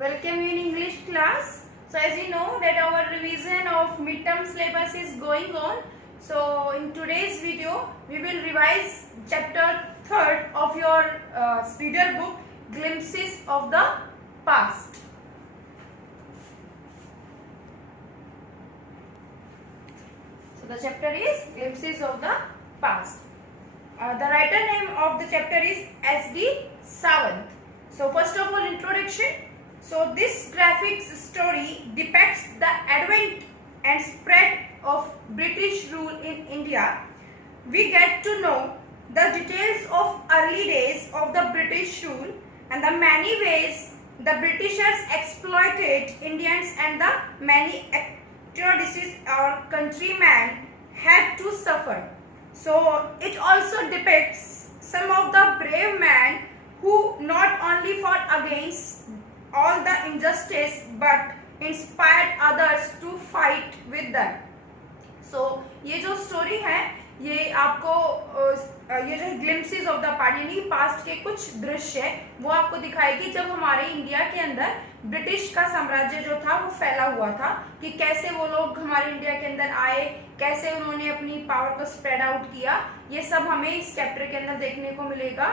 Welcome you in English class. So as you know that our revision of midterm syllabus is going on. So in today's video we will revise chapter 3rd of your reader book, Glimpses of the Past. So the chapter is Glimpses of the Past. The writer name of the chapter is S.D. Sawant. So first of all, introduction. So this graphic story depicts the advent and spread of British rule in India. We get to know the details of early days of the British rule and the many ways the Britishers exploited Indians and the many atrocities our countrymen had to suffer. So it also depicts some of the brave men who not only fought against all the injustice but inspired others to fight with them. So ये जो story है ये आपको ये जो glimpses of the past यानी past के कुछ दृश्य वो आपको दिखाएगी जब हमारे इंडिया के अंदर ब्रिटिश का साम्राज्य जो था वो फैला हुआ था, कि कैसे वो लोग हमारे इंडिया के अंदर आए, कैसे उन्होंने अपनी पावर को स्प्रेड आउट किया, ये सब हमें इस चैप्टर के अंदर देखने को मिलेगा।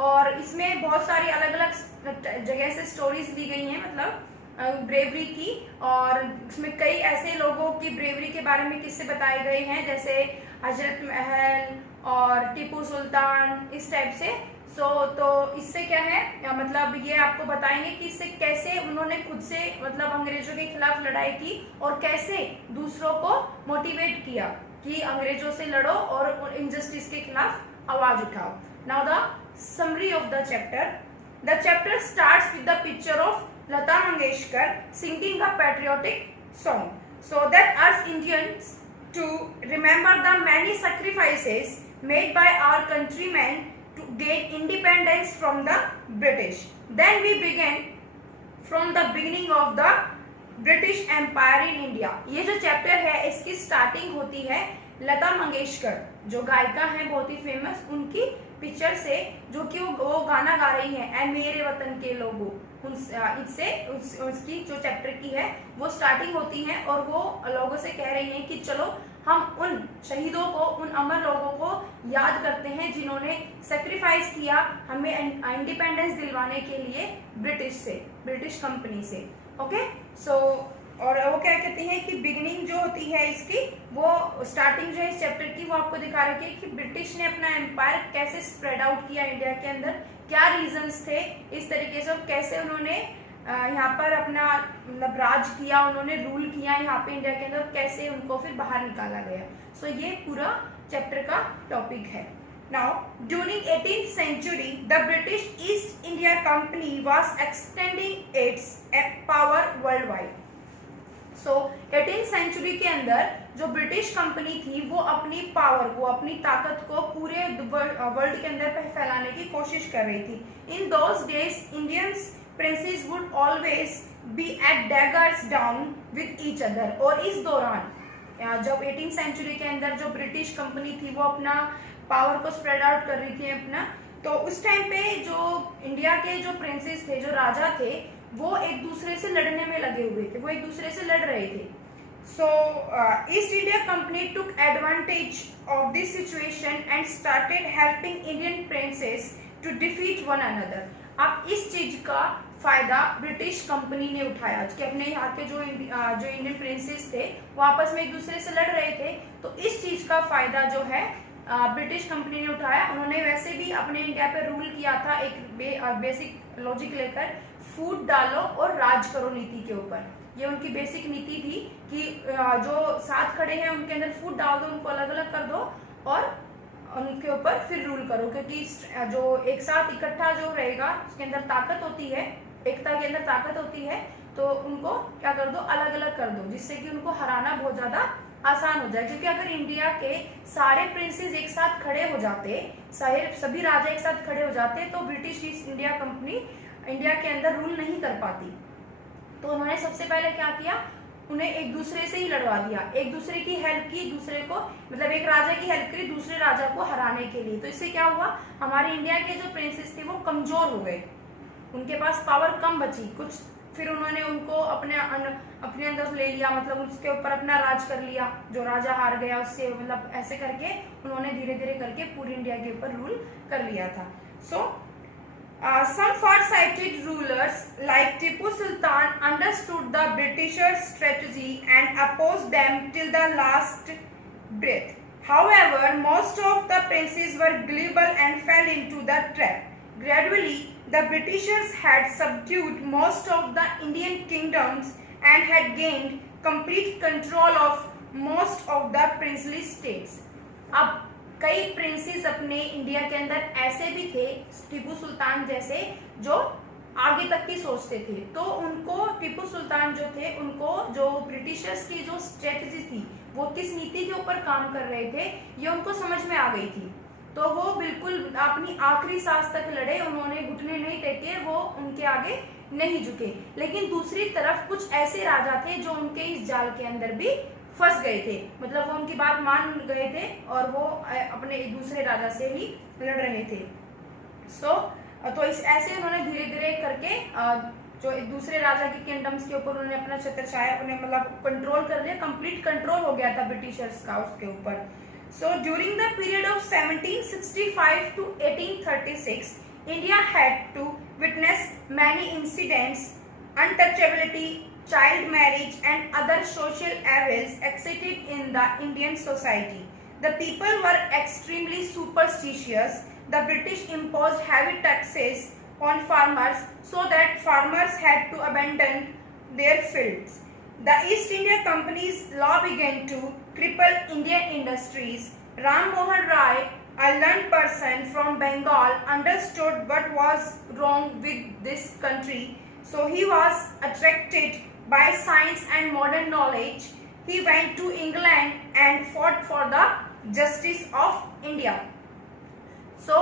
और इसमें बहुत सारी अलग अलग जगह से स्टोरीज दी गई हैं, मतलब ब्रेवरी की, और इसमें कई ऐसे लोगों की ब्रेवरी के बारे में किस्से बताए गए हैं जैसे हजरत महल और टीपू सुल्तान, इस टाइप से। तो इससे क्या है, मतलब ये आपको बताएंगे कि इससे कैसे उन्होंने खुद से मतलब अंग्रेजों के खिलाफ लड़ाई की और कैसे दूसरों को मोटिवेट किया कि अंग्रेजों से लड़ो और इनजस्टिस के खिलाफ आवाज उठाओ। Now the summary of the chapter. The chapter starts with the picture of Lata Mangeshkar singing a patriotic song, so that us Indians to remember the many sacrifices made by our countrymen to gain independence from the British. Then we begin from the beginning of the British Empire in India. ये जो chapter है इसकी starting होती है लता मंगेशकर जो गायिका हैं बहुत ही फेमस, उनकी पिक्चर से, जो कि वो गाना गा रही हैं ऐ मेरे वतन के लोगों, इससे उसकी जो चैप्टर की है वो स्टार्टिंग होती है और वो लोगों से कह रही हैं कि चलो हम उन शहीदों को, उन अमर लोगों को याद करते हैं जिन्होंने सेक्रीफाइस किया हमें इंडिपेंडेंस दिलवाने के लिए ब्रिटिश कंपनी से। ओके, सो और वो क्या कहती हैं कि बिगिनिंग जो होती है इसकी, वो स्टार्टिंग जो है इस चैप्टर की वो आपको दिखा रही है कि ब्रिटिश ने अपना एम्पायर कैसे स्प्रेड आउट किया इंडिया के अंदर, क्या रीजंस थे इस तरीके से, कैसे उन्होंने यहाँ पर अपना मतलब राज किया, उन्होंने रूल किया यहाँ पे इंडिया के अंदर, कैसे उनको फिर बाहर निकाला गया। सो ये पूरा चैप्टर का टॉपिक है। Now, during 18th century, the British East India Company was extending its power worldwide. So 18th century के अंदर जो ब्रिटिश कंपनी थी वो अपनी पावर को, अपनी ताकत को पूरे वर्ल्ड के अंदर फैलाने की कोशिश कर रही थी। In those days Indians princes would always be at daggers down with each other. और इस दौरान जब 18th सेंचुरी के अंदर जो ब्रिटिश कंपनी थी वो अपना पावर को स्प्रेड आउट कर रही थी अपना, तो उस टाइम पे जो इंडिया के जो प्रिंसेस थे, जो राजा थे, वो एक दूसरे से लड़ने में लगे हुए थे, वो एक दूसरे से लड़ रहे थे। So East India Company took advantage of this situation and started helping Indian princes to defeat one another. अब इस चीज का फायदा ब्रिटिश कंपनी ने उठाया कि अपने यहाँ के जो इंडियन प्रिंसेस थे वो आपस में एक दूसरे से लड़ रहे थे, तो इस चीज का फायदा जो है ब्रिटिश कंपनी ने उठाया। उन्होंने वैसे भी अपने इंडिया पे रूल किया था एक बेसिक लॉजिक लेकर, फूट डालो और राज करो नीति के ऊपर। ये उनकी बेसिक नीति थी कि जो साथ खड़े हैं उनके अंदर फूट डाल दो, उनको अलग अलग कर दो और उनके ऊपर फिर रूल करो, क्योंकि जो एक साथ इकट्ठा जो रहेगा उसके अंदर ताकत होती है, एकता के अंदर ताकत होती है, तो उनको क्या कर दो, अलग अलग कर दो, जिससे कि उनको हराना बहुत ज्यादा आसान हो जाए। क्योंकि अगर इंडिया के सारे प्रिंसेस एक साथ खड़े हो जाते, सभी राजा एक साथ खड़े हो जाते, तो British east India company India के अंदर रूल नहीं कर पाती। तो उन्होंने सबसे पहले क्या किया, उन्हें एक दूसरे से ही लड़वा दिया, एक दूसरे की हेल्प की, दूसरे को मतलब एक राजा की हेल्प करी दूसरे राजा को हराने के लिए। तो इससे क्या हुआ, हमारे इंडिया के जो प्रिंसेस थे वो कमजोर हो गए, उनके पास पावर कम बची, कुछ फिर उन्होंने उनको अपने अंदर ले लिया, मतलब उसके ऊपर अपना राज कर लिया, जो राजा हार गया उससे, मतलब ऐसे करके उन्होंने धीरे धीरे करके पूरी इंडिया के ऊपर रूल कर लिया था. सो some far-sighted rulers like Tipu Sultan understood the Britishers' strategy and opposed them till the last breath. However, most of the princes were gullible and fell into the trap. Gradually, the Britishers had subdued most of the Indian kingdoms and had gained complete control of most of the princely states. अब कई princess अपने India के अंदर ऐसे भी थे, टीपू सुल्तान जैसे, जो आगे तक की सोचते थे. तो उनको टीपू सुल्तान जो थे, उनको जो ब्रिटिशर्स की जो स्ट्रेटजी थी, वो किस नीति के ऊपर काम कर रहे थे, ये उनको समझ में आ गई थी. तो वो बिल्कुल अपनी आखिरी सांस तक लड़े, उन्होंने घुटने नहीं टेके, वो उनके आगे नहीं झुके. लेकिन दूसरी तरफ कुछ ऐसे राजा थे जो उनके इस जाल के अंदर भी फंस गए थे, मतलब वो उनकी बात मान गए थे और वो अपने एक दूसरे राजा से ही लड़ रहे थे. तो इस ऐसे उन्होंने धीरे धीरे करके जो एक दूसरे राजा के किंगडम्स के ऊपर उन्होंने अपना छत्र छाया, उन्हें मतलब कंट्रोल कर लिया, कंप्लीट कंट्रोल हो गया था ब्रिटिशर्स का उसके ऊपर. So during the period of 1765 to 1836 India had to witness many incidents, untouchability, child marriage and other social evils existed in the Indian society. The people were extremely superstitious. The British imposed heavy taxes on farmers so that farmers had to abandon their fields. The East India Company's law began to cripple Indian industries. Ram Mohan Rai, a learned person from Bengal, understood what was wrong with this country. So he was attracted by science and modern knowledge. He went to England and fought for the justice of India. So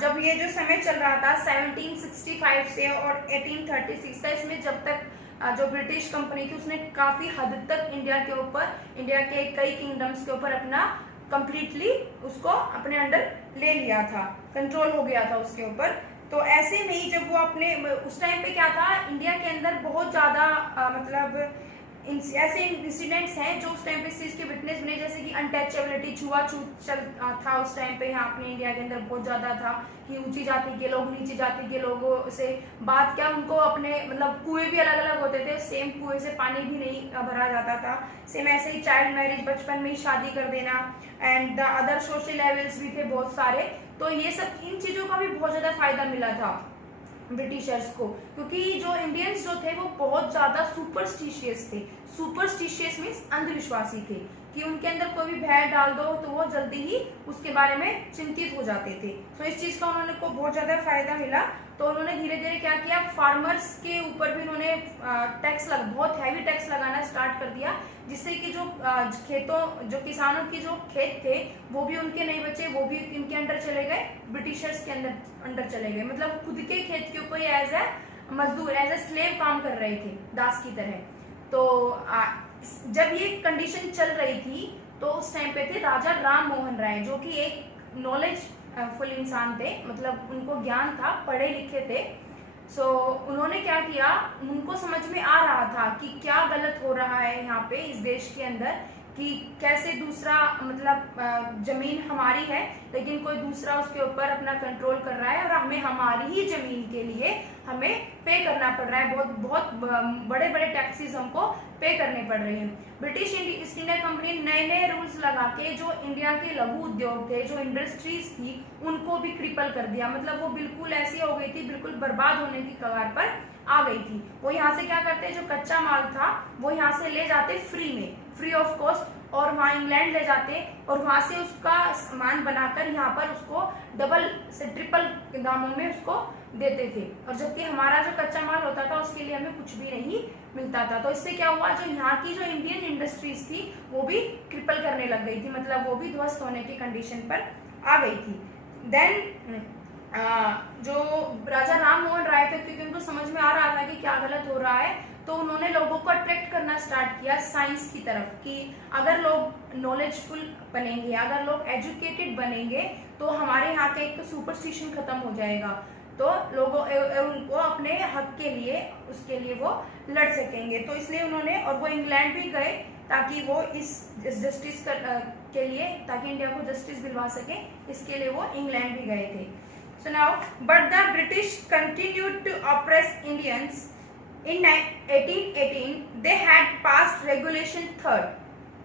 जब ये जो समय चल रहा था 1765 से और 1836 का, इसमें जब तक जो ब्रिटिश कंपनी थी उसने काफी हद तक इंडिया के कई किंगडम्स के ऊपर अपना कंप्लीटली उसको अपने अंडर ले लिया था, कंट्रोल हो गया था उसके ऊपर. तो ऐसे में ही जब वो अपने उस टाइम पे क्या था, इंडिया के अंदर बहुत ज्यादा मतलब ऐसे इंसिडेंट्स हैं जो उस टाइम पे इस चीज के विटनेस बने, जैसे कि अनटचेबिलिटी, छुआछूत चल था उस टाइम पे यहाँ अपने इंडिया के अंदर बहुत ज्यादा था, कि ऊंची जाति के लोग नीची जाति के लोगों से बात क्या, उनको अपने मतलब कुएं भी अलग अलग होते थे, सेम कुएं से पानी भी नहीं भरा जाता था. सेम ऐसे ही चाइल्ड मैरिज, बचपन में ही शादी कर देना, and the other social levels भी थे बहुत सारे. तो ये सब इन चीजों का भी बहुत ज्यादा फायदा मिला था ब्रिटिशर्स को, क्योंकि जो इंडियंस जो थे वो बहुत ज्यादा सुपरस्टिशियस थे. सुपरस्टिशियस मीन्स अंधविश्वासी थे, कि उनके अंदर कोई भी भय डाल दो तो वो जल्दी ही उसके बारे में चिंतित हो जाते थे. तो इस चीज का उन्होंने को बहुत ज्यादा फायदा मिला. तो उन्होंने धीरे धीरे क्या किया, फार्मर्स के ऊपर भी उन्होंने बहुत हैवी टैक्स लगाना स्टार्ट कर दिया, जिससे कि जो किसानों की जो खेत थे वो भी उनके नहीं बचे, वो भी इनके अंडर चले गए, ब्रिटिशर्स के अंडर चले गए. मतलब खुद के खेत के ऊपर एज ए मजदूर, एज ए स्लेव काम कर रहे थे, दास की तरह. तो जब ये कंडीशन चल रही थी तो उस टाइम पे थे राजा राम मोहन राय, जो कि एक नॉलेज फुल इंसान थे, मतलब उनको ज्ञान था, पढ़े लिखे थे. सो उन्होंने क्या किया, उनको समझ में आ रहा था कि क्या गलत हो रहा है यहाँ पे इस देश के अंदर, कि कैसे दूसरा मतलब जमीन हमारी है लेकिन कोई दूसरा उसके ऊपर अपना कंट्रोल कर रहा है, और हमें हमारी ही जमीन के लिए हमें पे करना पड़ रहा है, बहुत बड़े बड़े टैक्सेस हमको पे करने पड़ रहे हैं. ब्रिटिश ईस्ट इंडिया कंपनी नए नए रूल्स लगा के जो इंडिया के लघु उद्योग थे, जो इंडस्ट्रीज थी, उनको भी क्रिपल कर दिया. मतलब वो बिल्कुल ऐसी हो गई थी, बिल्कुल बर्बाद होने की कगार पर आ गई थी. वो यहाँ से क्या करते, जो कच्चा माल था वो यहाँ से ले जाते फ्री ऑफ कॉस्ट, और वहाँ इंग्लैंड ले जाते और वहां से उसका सामान बनाकर यहाँ पर उसको डबल से ट्रिपल दामों में उसको देते थे. और जबकि हमारा जो कच्चा माल होता था उसके लिए हमें कुछ भी नहीं मिलता था. तो इससे क्या हुआ, जो यहाँ की जो इंडियन इंडस्ट्रीज थी वो भी क्रिपल करने लग गई थी, मतलब वो भी ध्वस्त होने की कंडीशन पर आ गई थी. देन जो राजा राम मोहन राय थे, क्योंकि उनको समझ में आ रहा था कि क्या गलत हो रहा है, तो उन्होंने लोगों को अट्रैक्ट करना स्टार्ट किया साइंस की तरफ, कि अगर लोग नॉलेजफुल बनेंगे, अगर लोग एजुकेटेड बनेंगे तो हमारे यहाँ का एक तो सुपरस्टिशन खत्म हो जाएगा. तो लोगों उनको अपने हक के लिए उसके लिए वो लड़ सकेंगे। तो इसलिए उन्होंने, और वो इंग्लैंड भी गए ताकि वो इस जस्टिस के लिए, ताकि इंडिया को जस्टिस दिलवा सके, इसके लिए वो इंग्लैंड भी गए थे। So now but the British continued to oppress Indians. In 1818, they had passed Regulation 3rd.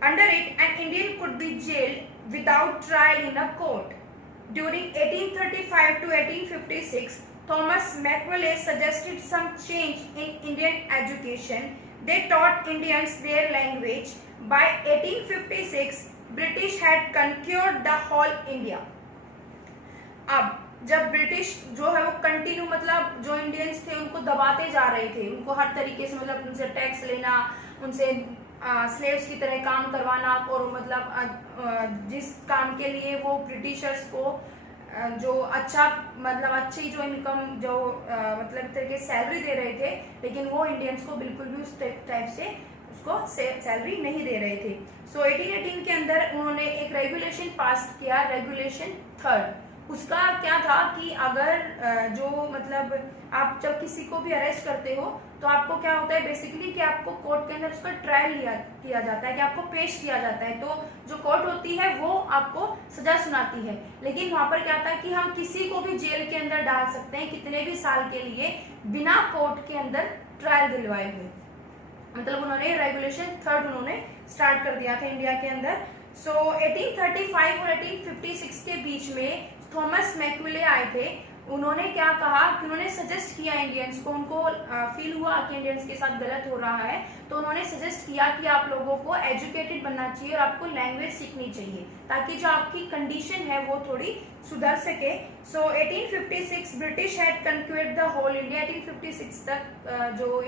Under it, an Indian could be jailed without trial in a court. During 1835 to 1856, Thomas Macaulay suggested some change in Indian education. They taught Indians their language. By 1856, British had conquered the whole India. अब जब British जो है वो continue, मतलब जो Indians थे उनको दबाते जा रहे थे, उनको हर तरीके से, मतलब उनसे टैक्स लेना, उनसे स्लेव्स की तरह काम करवाना, और मतलब जिस काम के लिए वो ब्रिटिशर्स को जो अच्छा, मतलब अच्छी जो इनकम, जो मतलब तरीके सैलरी दे रहे थे, लेकिन वो इंडियंस को बिल्कुल भी उस टाइप से उसको सैलरी नहीं दे रहे थे। सो 1818 के अंदर उन्होंने एक रेगुलेशन पास किया, रेगुलेशन 3rd। उसका क्या था कि अगर जो मतलब आप जब किसी को भी अरेस्ट करते हो तो आपको क्या होता है बेसिकली कि आपको कोर्ट के अंदर उसका ट्रायल किया जाता है, कि आपको पेश किया जाता है। तो जो कोर्ट होती है वो आपको सजा सुनाती है, लेकिन वहां पर क्या था कि हम किसी को भी जेल के अंदर डाल सकते हैं कितने भी साल के लिए बिना कोर्ट के अंदर ट्रायल दिलवाए हुए। मतलब उन्होंने रेगुलेशन 3rd उन्होंने स्टार्ट कर दिया था इंडिया के अंदर। सो 1835 और 1856 के बीच में थॉमस मैक्यूले आए थे। उन्होंने क्या कहा कि उन्होंने सजेस्ट किया इंडियंस को, उनको फील हुआ कि इंडियंस के साथ गलत हो रहा है, तो उन्होंने सजेस्ट किया कि आप लोगों को एजुकेटेड बनना चाहिए और आपको लैंग्वेज सीखनी चाहिए ताकि जो आपकी कंडीशन है वो थोड़ी सुधर सके। So 1856 British had conquered the whole India. 1856 तक जो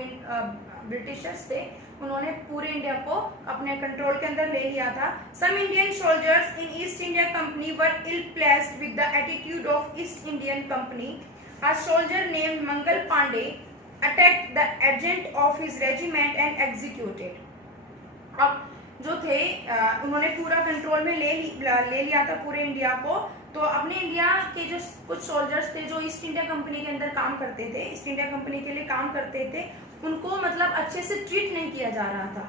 ब्रिटिशर्स थे उन्होंने पूरे इंडिया को अपने कंट्रोल के अंदर ले लिया था। Some Indian soldiers in East India Company were ill pleased with the attitude of East Indian Company. A soldier named Mangal Pandey attacked the agent of his regiment and executed. अब जो थे उन्होंने पूरा कंट्रोल में ले लिया था पूरे इंडिया को। तो अपने इंडिया के जो कुछ सोल्जर्स थे जो ईस्ट इंडिया कंपनी के अंदर काम करते थे, ईस्ट इंडिया कंपनी के लिए काम करते थे, उनको मतलब अच्छे से ट्रीट नहीं किया जा रहा था।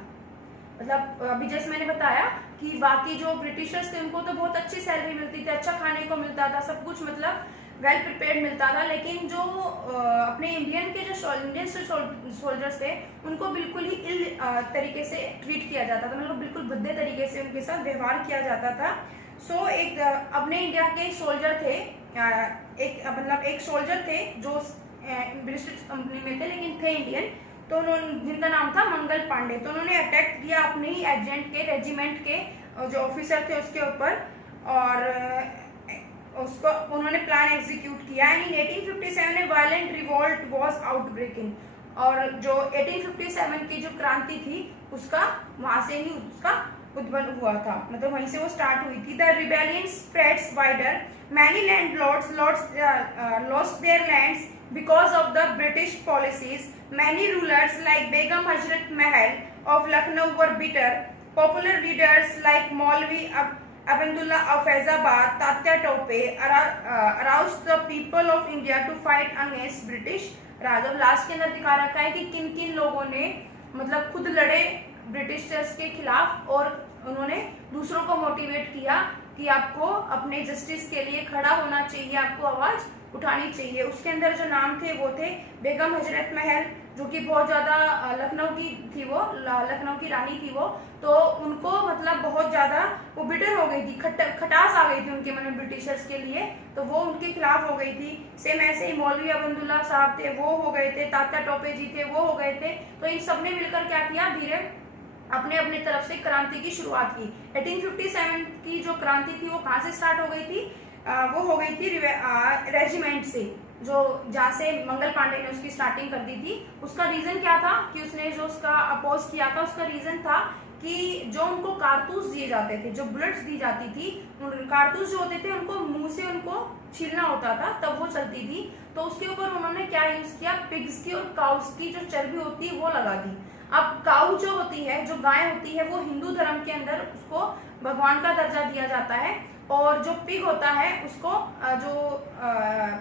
मतलब अभी जैसे मैंने बताया कि बाकी जो ब्रिटिशर्स थे उनको तो बहुत अच्छी सैलरी मिलती थी, अच्छा खाने को मिलता था, सब कुछ मतलब वेल प्रिपेयर्ड मिलता था, लेकिन जो अपने इंडियन के जो इंडियन सोल्जर्स थे उनको बिल्कुल ही इल तरीके से ट्रीट किया जाता था, मतलब बिल्कुल भद्दे तरीके से उनके साथ व्यवहार किया जाता था। सो एक अपने इंडिया के सोल्जर थे, एक सोल्जर थे जो ब्रिटिश कंपनी में थे लेकिन थे इंडियन, तो उन्होंने, जिनका नाम था मंगल पांडे, तो उन्होंने अटैक किया अपने ही एजेंट के, रेजिमेंट के जो ऑफिसर थे उसके ऊपर, और उसको उन्होंने प्लान एग्जीक्यूट किया। And in 1857 A violent revolt was आउटब्रेकिंग, और जो 1857 की जो क्रांति थी उसका वहां से ही उसका उद्भव हुआ था, मतलब वहीं से वो स्टार्ट हुई थी। The rebellion spreads wider, many landlords lost their lands because of the British policies. Many rulers like Begum Hazrat Mahal of Lucknow were bitter. Popular leaders like Maulvi Abdullah of Faizabad, Tatya Tope aroused the people of India to fight against British Raj। अब last के अंदर दिखा रखा है कि किन किन लोगों ने मतलब खुद लड़े ब्रिटिशर्स के खिलाफ और उन्होंने दूसरों को मोटिवेट किया कि आपको अपने जस्टिस के लिए खड़ा होना चाहिए, आपको आवाज उठानी चाहिए। उसके अंदर जो नाम थे वो थे बेगम हजरत महल, जो कि बहुत ज्यादा लखनऊ की थी, वो लखनऊ की रानी थी वो, तो उनको मतलब बहुत ज्यादा वो बिटर हो गई थी, खटास आ गई थी उनके मन में ब्रिटिशर्स के लिए, तो वो उनके खिलाफ हो गई थी। सेम ऐसे ही मौलवी अब्दुल्ला साहब थे वो हो गए थे, तात्या टोपे जी थे वो हो गए थे। तो इन सब ने मिलकर क्या किया, धीरे अपने अपने तरफ से क्रांति की शुरुआत की। 1857 की जो क्रांति थी वो कहाँ से स्टार्ट हो गई थी, वो हो गई थी रेजिमेंट से, जो जहाँ से मंगल पांडे ने उसकी स्टार्टिंग कर दी थी। उसका रीजन क्या था कि उसने जो उसका अपोज किया था, उसका रीजन था कि जो उनको कारतूस दिए जाते थे, जो बुलेट्स दी जाती थी, कारतूस जो होते थे उनको मुंह से उनको छीलना होता था तब वो चलती थी। तो उसके ऊपर उन्होंने क्या यूज किया, पिग्स की और काउस की जो चर्बी होती है वो लगा दी। अब काऊ जो होती है, जो गाय होती है, वो हिंदू धर्म के अंदर उसको भगवान का दर्जा दिया जाता है, और जो पिग होता है उसको जो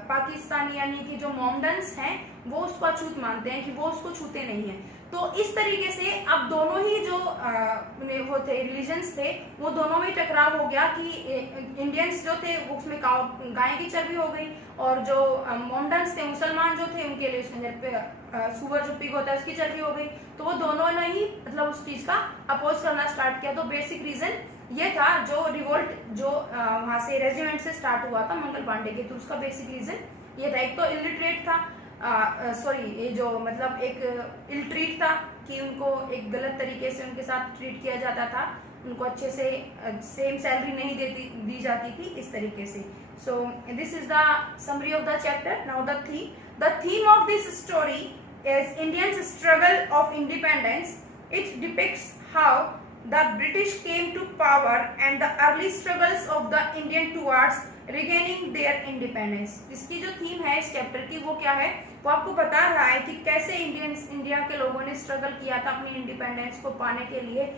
पाकिस्तानी यानी कि जो मोमडन्स हैं वो उसको अछूत मानते हैं कि वो उसको छूते नहीं हैं। तो इस तरीके से अब दोनों ही जो वो थे रिलीजन्स थे वो दोनों में टकराव हो गया कि इंडियंस जो थे उसमें गाय की चर्बी हो गई और जो मोमडन्स थे मुसलमान जो थे उनके लिए उसके अंदर सुअर जो पिग होता है उसकी चर्बी हो गई। तो वो दोनों ने ही मतलब उस चीज का अपोज करना स्टार्ट किया। तो बेसिक रीजन ये था जो रिवोल्ट जो वहां से रेजिमेंट से स्टार्ट हुआ था मंगल पांडे के, तो उसका बेसिक रीजन ये था। एक तो इलिटरेट था ये जो मतलब एक इल ट्रीट था कि उनको एक गलत तरीके से उनके साथ ट्रीट किया जाता था, उनको अच्छे से सेम सैलरी नहीं दी जाती थी इस तरीके से। सो this is the summary of the chapter. Now the theme of this story is Indians struggle of independence. It depicts how the British came to power and the early struggles of the Indian towards regaining their independence। इसकी जो theme है इस chapter की वो क्या है, वो आपको बता रहा है कि कैसे इंडिया के लोगों ने स्ट्रगल किया था अपनी इंडिपेंडेंस को पाने के लिए।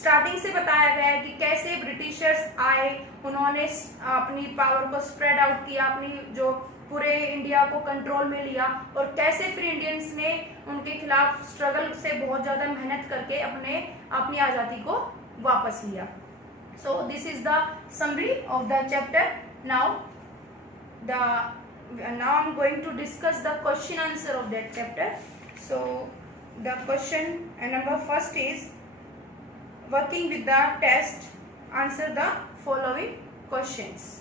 स्टार्टिंग से बताया गया है कि कैसे ब्रिटिशर्स आए, उन्होंने अपनी पावर को स्प्रेड आउट किया, अपनी जो पूरे इंडिया को कंट्रोल में लिया और कैसे फिर इंडियंस ने उनके खिलाफ स्ट्रगल से बहुत ज्यादा मेहनत करके अपनी आजादी को वापस लिया। So this is the summary of the chapter. Now I am going to discuss the question answer of that chapter. So the question number first is working with the test, answer the following questions.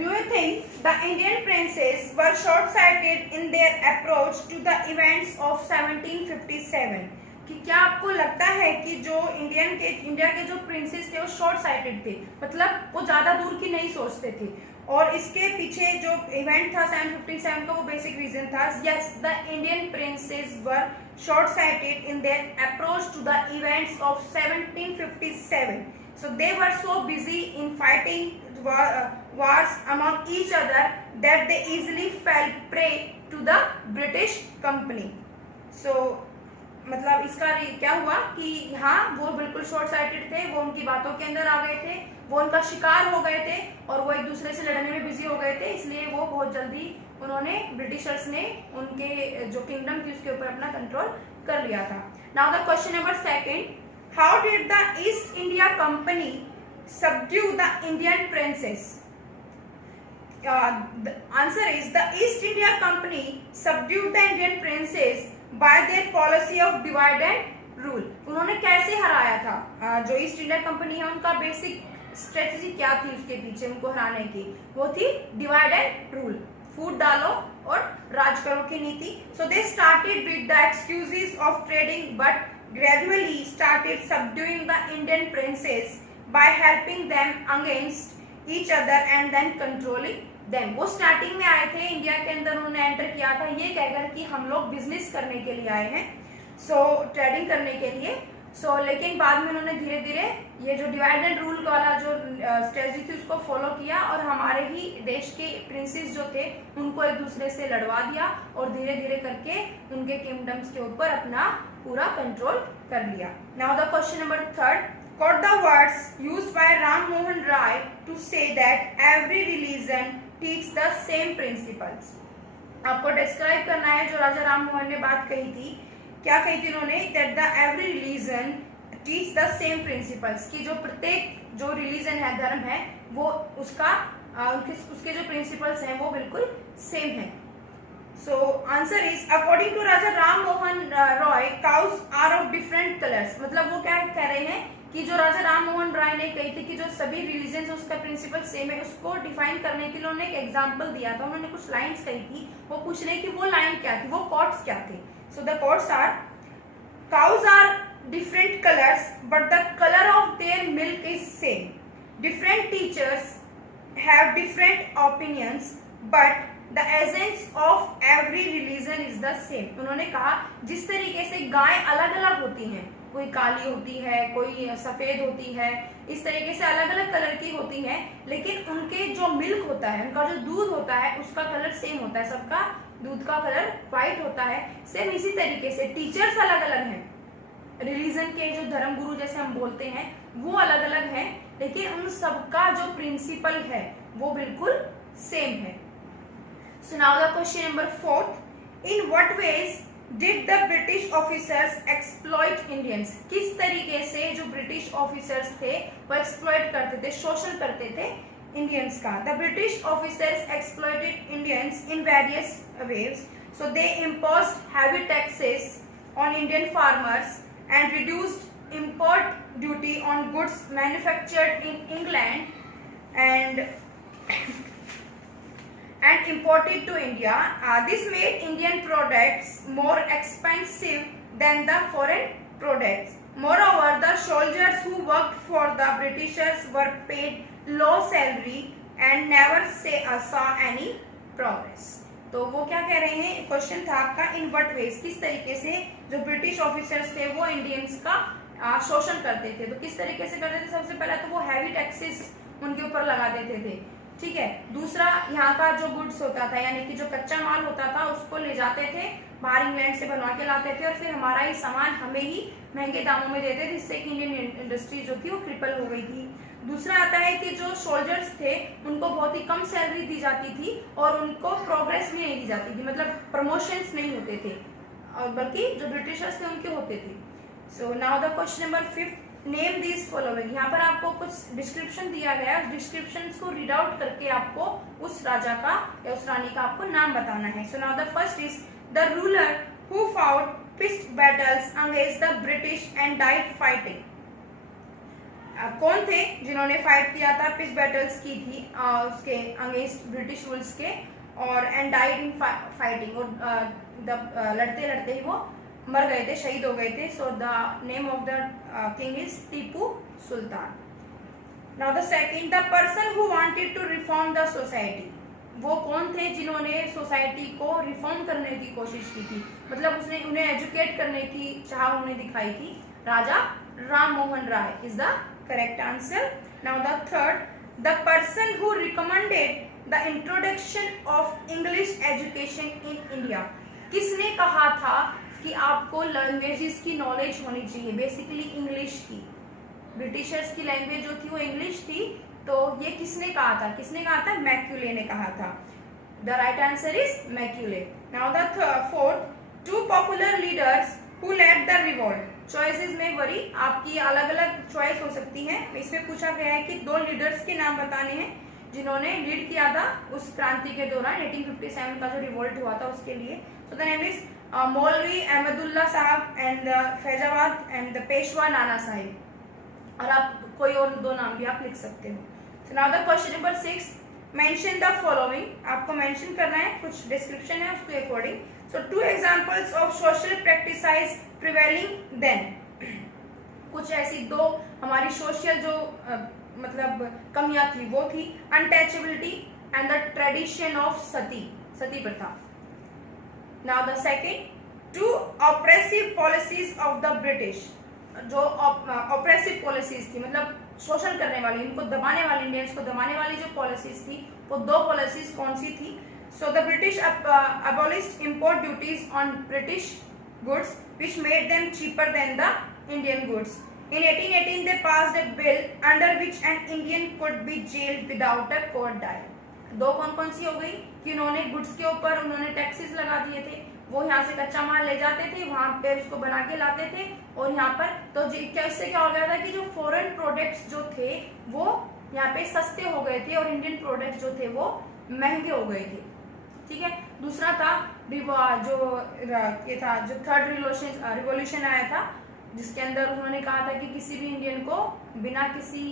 Do you think the Indian princes were short-sighted in their approach to the events of 1757? कि क्या आपको लगता है कि जो India के जो princess थे वो शॉर्ट साइटेड थे, मतलब वो ज्यादा दूर की नहीं सोचते थे, और इसके पीछे जो इवेंट था 1757 का वो बेसिक रीजन था। Yes, the Indian princes were short sighted in their approach to the events of 1757। So they were so busy in fighting wars among each other that they easily fell prey to the British company. So मतलब इसका क्या हुआ कि हाँ वो बिल्कुल short sighted थे, वो उनकी बातों के अंदर आ गए थे, वो उनका शिकार हो गए थे और वो एक दूसरे से लड़ने में बिजी हो गए थे, इसलिए वो बहुत जल्दी उन्होंने ब्रिटिशर्स ने उनके जो किंगडम थी उसके ऊपर अपना कंट्रोल कर लिया था। Now the question number second, how did the East India Company subdue the Indian princes? The answer is the East India Company subdued the Indian princes by their policy of divide and rule। उन्होंने कैसे हराया था? जो East India Company है उनका basic strategy क्या थी उसके पीछे उनको हराने की? वो थी डिवाइड एंड रूल, फूट डालो और राज करो की नीति। So they started with the excuses of trading but gradually started subduing the Indian princes by helping them against each other and then controlling them। वो स्टार्टिंग में आए थे इंडिया के अंदर, उन्होंने एंटर किया था ये कहकर कि हम लोग बिजनेस करने के लिए आए हैं, ट्रेडिंग करने के लिए। लेकिन बाद में उन्होंने धीरे धीरे ये जो डिवाइड एंड रूल वाला जो स्ट्रेटजी थी उसको फॉलो किया और हमारे ही देश के प्रिंसेस जो थे उनको एक दूसरे से लड़वा दिया और धीरे धीरे करके उनके किंगडम्स के ऊपर अपना पूरा कंट्रोल कर लिया। Now the question number third, quote the words used by Ram Mohan Rai to say that every religion teach the same principles। आपको डिस्क्राइब करना है जो राजा राम मोहन ने बात कही थी, क्या कही थी उन्होंने, that the every religion teach the same principles, कि जो प्रत्येक जो रिलीजन है धर्म है वो उसके जो प्रिंसिपल्स हैं वो बिल्कुल सेम है। So answer is according to Raja Ram Mohan Roy, cows are of different colors। मतलब वो क्या कह रहे हैं कि जो राजा राम मोहन राय ने कही थी कि जो सभी रिलीजन है उसका प्रिंसिपल सेम है, उसको डिफाइन करने के लिए उन्होंने एक एग्जांपल दिया था, उन्होंने कुछ लाइंस कही थी, वो पूछ रहे कि वो लाइन क्या थी, वो कोट्स क्या थे। So the quotes are, cows are different colors but the color of their milk is same, different teachers have different opinions but the essence of every religion is the same। उन्होंने कहा जिस तरीके से गाय अलग अलग होती हैं, कोई काली होती है, कोई सफेद होती है, इस तरीके से अलग अलग कलर की होती हैं, लेकिन उनके जो मिल्क होता है, उनका जो दूध होता है उसका कलर सेम होता है, सबका दूध का कलर व्हाइट होता है। सेम इसी तरीके से टीचर्स अलग अलग हैं, रिलीजन के जो धर्म गुरु जैसे हम बोलते हैं वो अलग अलग हैं, लेकिन उन सबका जो प्रिंसिपल है वो बिल्कुल सेम है। So now the question number 4, in what ways did the British officers exploit Indians? किस तरीके से जो ब्रिटिश ऑफिसर्स थे वो एक्सप्लॉइट करते थे, शोषण करते थे इंडियंस का। The British officers exploited Indians in various ways. So they imposed heavy taxes on Indian farmers and reduced import duty on goods manufactured in England and imported to India. This made Indian products more expensive than the foreign products. Moreover, the soldiers who worked for the Britishers were paid low salary and never saw any progress. तो वो क्या कह रहे हैं, question था आपका इन what veg, किस तरीके से जो ब्रिटिश ऑफिसर्स थे वो इंडियंस का शोषण करते थे। तो किस तरीके से करते थे, सबसे पहला तो वो हैवी टैक्सेस उनके ऊपर लगा देते थे, ठीक है। दूसरा, यहाँ का जो गुड्स होता था यानी कि जो कच्चा माल होता था उसको ले जाते थे बाहर, इंग्लैंड से बनवा के लाते थे और फिर हमारा ही सामान हमें ही महंगे दामों में देते थे, जिससे कि इंडियन इंडस्ट्री जो थी वो क्रिपल हो गई थी। दूसरा आता है कि जो सोल्जर्स थे उनको बहुत ही कम सैलरी दी जाती थी और उनको प्रोग्रेस भी नहीं दी जाती थी, मतलब प्रमोशंस नहीं होते थे, और बल्कि जो ब्रिटिशर्स थे उनके होते थे। So now the question number 5, name this following. यहाँ पर आपको कुछ डिस्क्रिप्शन दिया गया है, डिस्क्रिप्शन को रीड आउट करके आपको उस राजा का या उस रानी का आपको नाम बताना है। So now the first is the ruler who fought pitched battles against the British and died fighting. कौन थे जिन्होंने फाइट किया था, पिच बैटल्स की थी उसके अगेंस्ट ब्रिटिश रूल्स के, और एंड डाइड इन फाइटिंग, और लड़ते लड़ते ही वो मर गए थे, शहीद हो गए थे। So the name of the king is Tipu Sultan. Now the second, the person who wanted to reform the society. वो कौन थे जिन्होंने सोसाइटी को रिफॉर्म करने की कोशिश की थी, मतलब उसने उन्हें एजुकेट करने की चाह उन्हें दिखाई थी। Raja Ram Mohan Roy is the correct answer. Now the third, the person who recommended the introduction of English education in India. किसने कहा था कि आपको लैंग्वेजेस की नॉलेज होनी चाहिए, बेसिकली इंग्लिश की। ब्रिटिशर्स की लैंग्वेज जो थी वो इंग्लिश थी, तो ये किसने कहा था, किसने कहा था, मैक्यूले ने कहा था। The right answer is Macaulay. Now the fourth, two popular leaders who led the revolt. Choices में वरी आपकी अलग अलग चॉइस हो सकती है। इसमें पूछा गया है कि 2 लीडर्स के नाम बताने हैं जिन्होंने लीड किया था उस क्रांति के दौरान 1857 का जो रिवोल्ट हुआ था उसके लिए। सो द नेम इज मौलवी अहमदुल्ला साहब and Faizabad and the Peshwa Nana Sahib, और आप कोई और 2 नाम भी आप लिख सकते हो। So now the question number 6, mention the following. आपको मेंशन करना है, कुछ डिस्क्रिप्शन है उसके according. So 2 examples of social practices prevailing then. कुछ ऐसी 2 हमारी सोशल जो मतलब कमियां थी वो थी untouchability and the tradition of sati प्रथा। Now the second, 2 oppressive policies of the British. जो ऑप्रेसिव पॉलिसीज थी मतलब शोषण करने वाली, इनको दबाने वाली, इंडियंस को दबाने वाली जो पॉलिसीज थी वो 2 पॉलिसीज कौन सी थी। So the British abolished import duties on British goods which made them cheaper than the Indian goods. In 1818 they passed a bill under which an Indian could be jailed without a court diet. 2 कौन सी हो गई कि उन्होंने goods के ऊपर उन्होंने taxes लगा दिए थे, वो यहाँ से कच्चा माल ले जाते थे, वहां पे उसको बना के लाते थे, और यहाँ पर तो इससे क्या हो गया था कि जो फॉरेन प्रोडक्ट्स जो थे वो यहाँ पे सस्ते हो गए थे और इंडियन प्रोडक्ट्स जो थे वो महंगे हो गए थे, ठीक है। दूसरा था जो थर्ड रिवॉल्यूशन आया था, जिसके अंदर उन्होंने कहा था कि किसी भी इंडियन को बिना किसी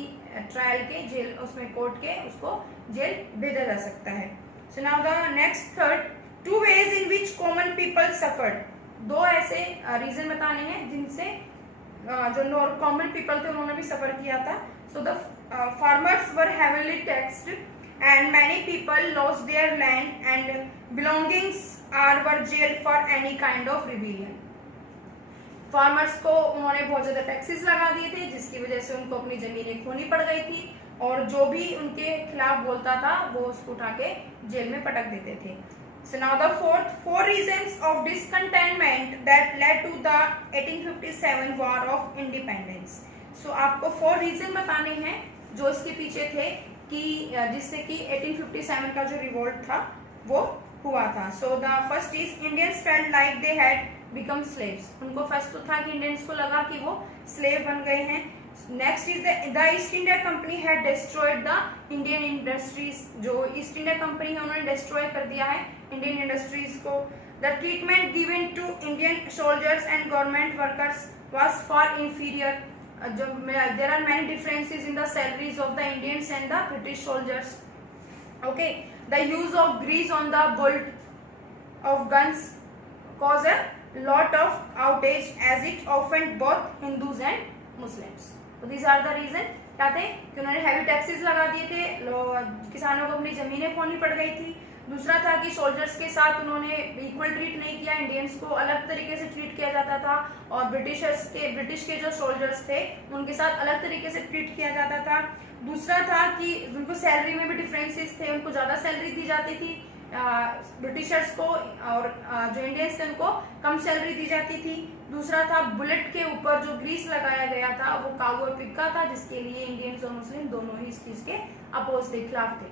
ट्रायल के जेल, उसमें कोर्ट के, उसको जेल भेजा जा सकता है। So now the next third, 2 ways in which common people suffered. 2 ऐसे रीजन बताने हैं जिनसे जो कॉमन पीपल थे उन्होंने भी सफर किया था। So the farmers were heavily taxed and many people lost their land and belongings or were jailed for any kind of rebellion. Farmers को उन्होंने बहुत ज्यादा टैक्सेस लगा दिए थे, जिसकी वजह से उनको अपनी जमीनें खोनी पड़ गई थी, और जो भी उनके खिलाफ बोलता था वो उसको उठा के जेल में पटक देते थे। So now the four reasons of discontentment that led to the 1857 War of Independence. So आपको 4 रीजन बताने हैं जो इसके पीछे थे कि जिससे कि 1857 का जो रिवोल्ट था वो हुआ था. So the first is Indians felt like they had become slaves. उनको फर्स्ट तो था कि इंडियंस को लगा कि वो स्लेव बन गए हैं. Next is the East India Company had destroyed the Indian industries. जो ईस्ट इंडिया कंपनी है उन्होंने डिस्ट्रॉय कर दिया है इंडियन इंडस्ट्रीज को. The treatment given to Indian soldiers and government workers was far inferior. There are many differences in the salaries of the Indians and the British soldiers. Okay, the use of grease on the bullet of guns cause a lot of outage as it offended both Hindus and Muslims. So these are the reason. क्या थे कि उन्होंने heavy taxes लगा दिए थे, किसानों को अपनी जमीनें खोनी पड़ गई थी. दूसरा था कि सोल्जर्स के साथ उन्होंने इक्वल ट्रीट नहीं किया, इंडियंस को अलग तरीके से ट्रीट किया जाता था और ब्रिटिश के जो सोल्जर्स थे उनके साथ अलग तरीके से ट्रीट किया जाता था. दूसरा था कि उनको सैलरी में भी डिफरेंसेस थे, उनको ज़्यादा सैलरी दी जाती थी ब्रिटिशर्स को और जो इंडियंस थे उनको कम सैलरी दी जाती थी. दूसरा था बुलेट के ऊपर जो ग्रीस लगाया गया था वो काऊ और पिग का था, जिसके लिए इंडियंस और मुस्लिम दोनों ही इस चीज के अपोज थे, खिलाफ थे.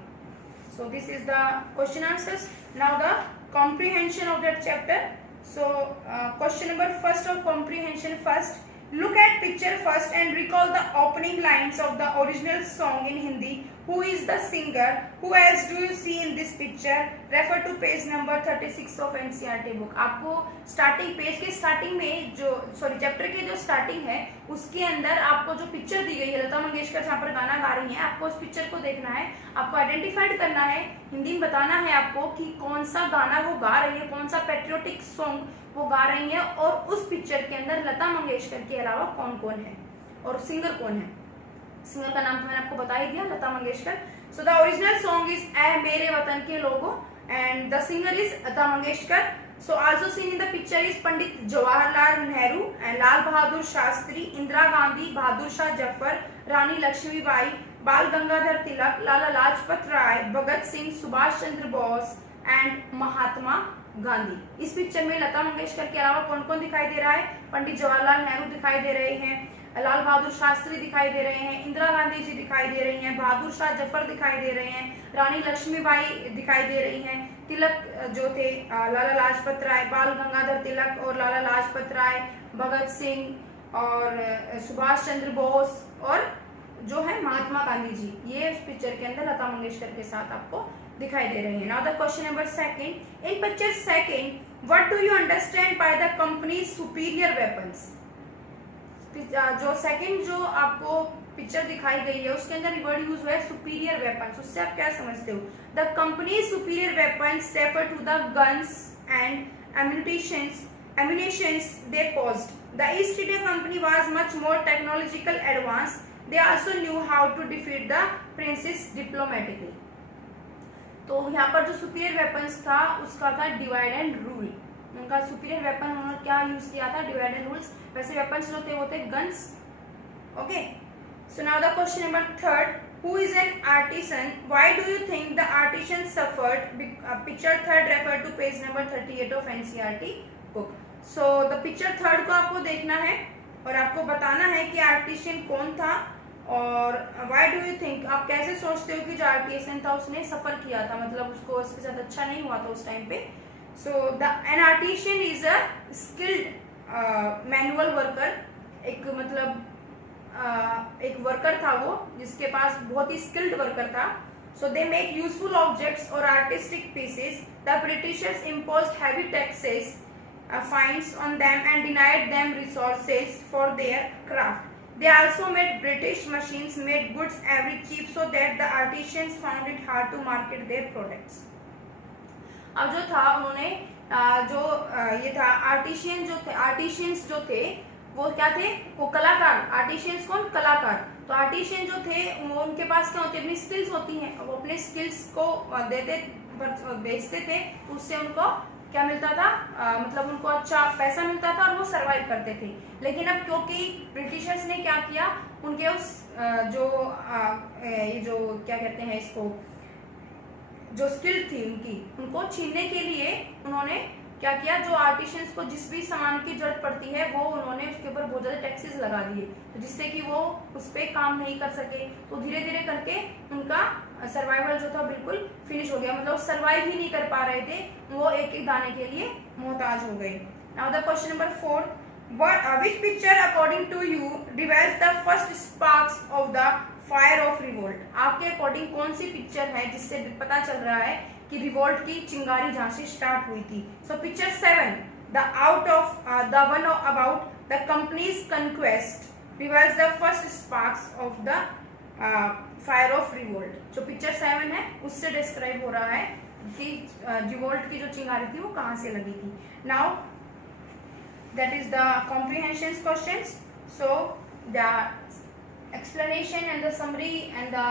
सो this is the question answers. Now the comprehension of that chapter. So question number first of comprehension. First, look at picture first and recall the opening lines of the original song in Hindi. Who is the singer? Who else do you see in this picture? Refer to page number 36 of NCERT book. आपको starting page के starting में जो chapter के जो starting है उसके अंदर आपको जो पिक्चर दी गई है लता मंगेशकर जहाँ पर गाना गा रही हैं, आपको उस पिक्चर को देखना है, आपको आइडेंटिफाइड करना है, हिंदी में बताना है आपको कि कौन सा गाना वो गा रही है, कौन सा पेट्रियोटिक सॉन्ग वो गा रही है और उस पिक्चर के अंदर लता मंगेशकर के अलावा कौन कौन है और सिंगर कौन है. सिंगर का नाम तो मैंने आपको बता ही दिया, Lata Mangeshkar. So the original song is ए मेरे वतन के लोगों and the singer is Lata Mangeshkar. So also seen in the picture is Pandit Jawaharlal Nehru and Lal Bahadur Shastri, Indira Gandhi, Bahadur Shah Zafar, Rani Lakshmibai, Bal Gangadhar Tilak, Lala Lajpat Rai, Bhagat Singh, Subhash Chandra Bose and Mahatma Gandhi. इस पिक्चर में लता मंगेशकर के अलावा कौन कौन दिखाई दे रहा है? पंडित जवाहरलाल नेहरू दिखाई दे रहे हैं, लाल बहादुर शास्त्री दिखाई दे रहे हैं, इंदिरा गांधी जी दिखाई दे रही हैं, बहादुर शाह जफर दिखाई दे रहे हैं, रानी लक्ष्मीबाई दिखाई दे रही हैं, तिलक जो थे लाला लाजपत राय, बाल गंगाधर तिलक और लाला लाजपत राय, भगत सिंह और सुभाष चंद्र बोस और जो है महात्मा गांधी जी, ये इस पिक्चर के अंदर लता मंगेशकर के साथ आपको दिखाई दे रही है. Now the question number second. In picture second, what do you understand by the company superior weapons? जो सेकंड जो आपको पिक्चर दिखाई गई है उसके अंदर वर्ड यूज हुआ है सुपीरियर वेपन्स. उससे आप क्या समझते हो? The company superior weapons refer to the guns and ammunitions they posed. The East India Company was much more technological advanced. They also knew how to defeat the princes diplomatically. तो यहाँ पर जो superior weapons था उसका था divide and rule. उनका superior weapon उन्होंने क्या यूज किया था? Divide and rules. वैसे वेपन्स जो थे वो थे guns. Okay, so now the question number third. Who is an artisan? Why do you think the artisan suffered? Picture third refer to page number 38 of NCERT book. So the picture third को आपको देखना है और आपको बताना है कि artisan कौन था और व्हाई डू यू थिंक, आप कैसे सोचते हो कि जो आर्टिशियन था उसने सफर किया था, मतलब उसको उसके साथ अच्छा नहीं हुआ था उस टाइम पे. So an artisan is a skilled manual worker. एक मतलब एक वर्कर था वो जिसके पास बहुत ही स्किल्ड वर्कर था. सो दे मेक यूजफुल ऑब्जेक्ट्स और artistic pieces. The Britishers imposed heavy taxes, fines on them and denied them resources for their craft. They also made British machines, made goods every cheap so that the artisans found it hard to market their products. अब जो था उन्होंने जो ये था artisans जो थे वो क्या थे? वो कलाकार. आर्टिशियंस कौन? कलाकार. तो आर्टिशियन जो थे वो उनके पास क्या होती है? अपनी स्किल्स होती हैं. वो अपने स्किल्स को बेचते थे, उससे उनको क्या मिलता था? मतलब उनको अच्छा पैसा मिलता था और वो सरवाइव करते थे. लेकिन अब क्योंकि ब्रिटिशर्स ने क्या किया, उनके उस जो क्या कहते हैं इसको, जो स्किल थी उनकी, उनको उनको छीनने के लिए उन्होंने क्या किया, जो आर्टिशियंस को जिस भी सामान की जरूरत पड़ती है वो उन्होंने उसके ऊपर बहुत ज्यादा टैक्सेस लगा दिए, तो जिससे कि वो उस पर काम नहीं कर सके। तो धीरे धीरे करके उनका सर्वाइवल जो था बिल्कुल फिनिश हो गया, मतलब सर्वाइव ही नहीं कर पा रहे थे, वो एक एक दाने के लिए मोहताज हो गए। Now the question number 4, which picture according to you reveals the first sparks of the fire of revolt? आपके अकॉर्डिंग कौन सी पिक्चर है जिससे पता चल रहा है कि रिवोल्ट की चिंगारी जहां से स्टार्ट हुई थी? So picture 7, the one about the company's conquest reveals the first sparks of the fire of revolt. जो पिक्चर 7 है उससे डिस्क्राइब हो रहा है कि रिवोल्ट की जो चिंगारी थी वो कहां से लगी थी। Now that is the comprehension questions. So the explanation and the summary and the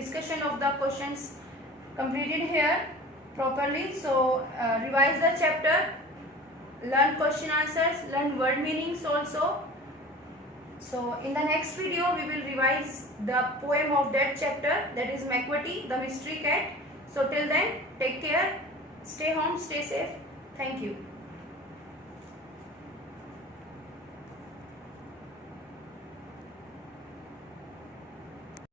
discussion of the questions completed here properly. So revise the chapter, learn question answers, learn word meanings also. So in the next video we will revise the poem of that chapter, that is Macbeth, the mystery cat. So till then, take care, stay home, stay safe. Thank you.